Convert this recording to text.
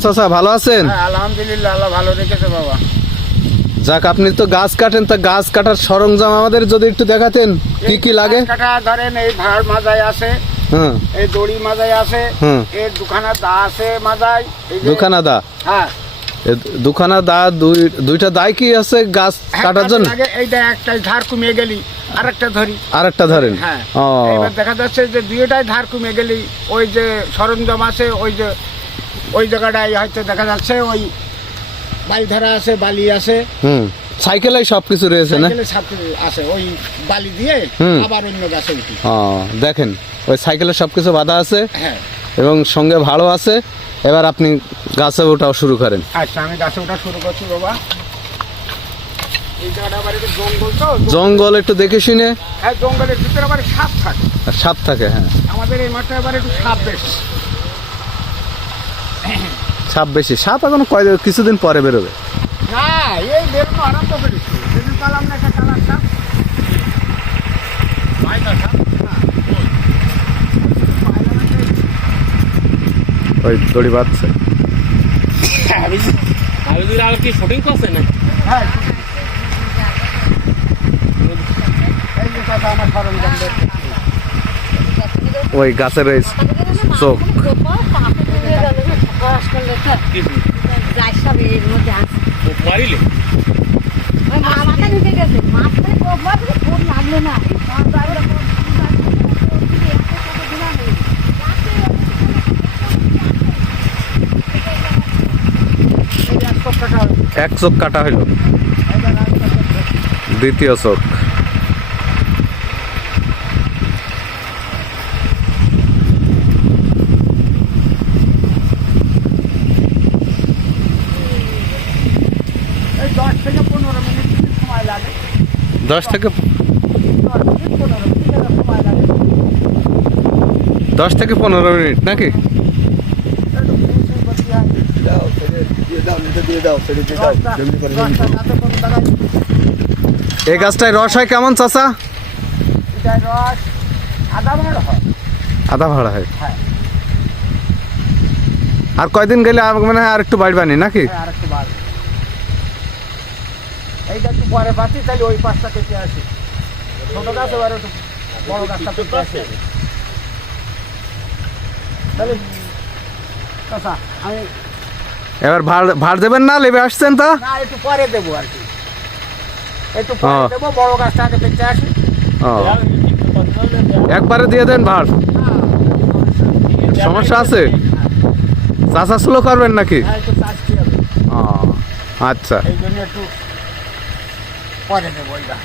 চাচা ভালো আছেন? হ্যাঁ আলহামদুলিল্লাহ আল্লাহ ভালো রেখেছে বাবা। যাক আপনি তো গাছ কাটেন তা গাছ কাটার সরঞ্জাম আমাদের যদি একটু দেখাতেন কি কি লাগে? কাটা ধরেন এই ভাড় মাজায় আছে হ্যাঁ। এই দড়ি মাজায় আছে হুম। এই দুখানা দা আছে মাজায় দুখানা দা? হ্যাঁ। দুখানা দা দুই দুইটা দায় কি আছে গাছ কাটার জন্য? আগে এইটা একটা ধার কমিয়ে গেলি আরেকটা ধরি। আরেকটা ধরেন? হ্যাঁ। এবার দেখা যাচ্ছে যে দুইটাই ধার কমে গেলি ওই যে সরঞ্জাম আছে ওই যে ওই জায়গাটায় হয়তো দেখা যাচ্ছে ওই বালি ধরা আছে বালি আছে। হুম। সাইকেলে সব কিছু রয়েছে না? আছে ওই বালি দিয়ে। আবার অন্য গাছে উঠি। দেখেন ওই সাইকেলে সব কিছু বাধা আছে হ্যাঁ। এবং সঙ্গে ভালো আছে। এবার আপনি গাছে ওঠাও শুরু করেন। আচ্ছা আমি গাছে ওঠা শুরু করছি বাবা। জঙ্গল একটু দেখে শুনে। হ্যাঁ জঙ্গলের ভিতরে আবার সাপ থাকে। আর সাপ থাকে হ্যাঁ। আমাদের এই মাঠটা আবার একটু সাপ বেশ। সাপ বেশি। সাপ এখন কয় কিছুদিন পরে বেরোবে। না এই বেরোনো আরম্ভ করেছি। সেদিন পালাম না একটা কালার সাপ। হ্যাঁ, ওই। ওই দড়ি বাঁধছে। কি শুটিং করছে না হ্যাঁ কথা আমার দেখতে ওই গাছের ওই চোখ কিছু মাথায় মারিলে? ঢুকে গেছে। মাথায় লাগল না। এক চোখ কাটা হইল। দ্বিতীয় চোখ। দশ থেকে পনেরো মিনিট সময় লাগে। দশ থেকে দশ থেকে পনেরো মিনিট নাকি? হয়। এই গাছটায় রস হয় কেমন হয়। আধা ভাড়া হয়। হ্যাঁ। আর কয়দিন গেলে মানে আর একটু বাড়বানি নাকি হ্যাঁ আর একটু বাড়বে এইটা একটু পরে পাচ্ছি তাহলে ওই পাঁচটা কেটে আসি। ছোট গাছ এবার একটু বড় গাছটা কেটে আসি। তাহলে আমি এবার ভাড় ভাড় দেবেন না লেবে আসছেন তা? না একটু পরে দেবো আর কি। একটু পরে দেবো বড় গাছটা আগে কেটে আসি। একবারে দিয়ে দেন ভাড় সমস্যা আছে? চাষা স্লো করবেন নাকি? হ্যাঁ আচ্ছা। পরে দেবো ওইটা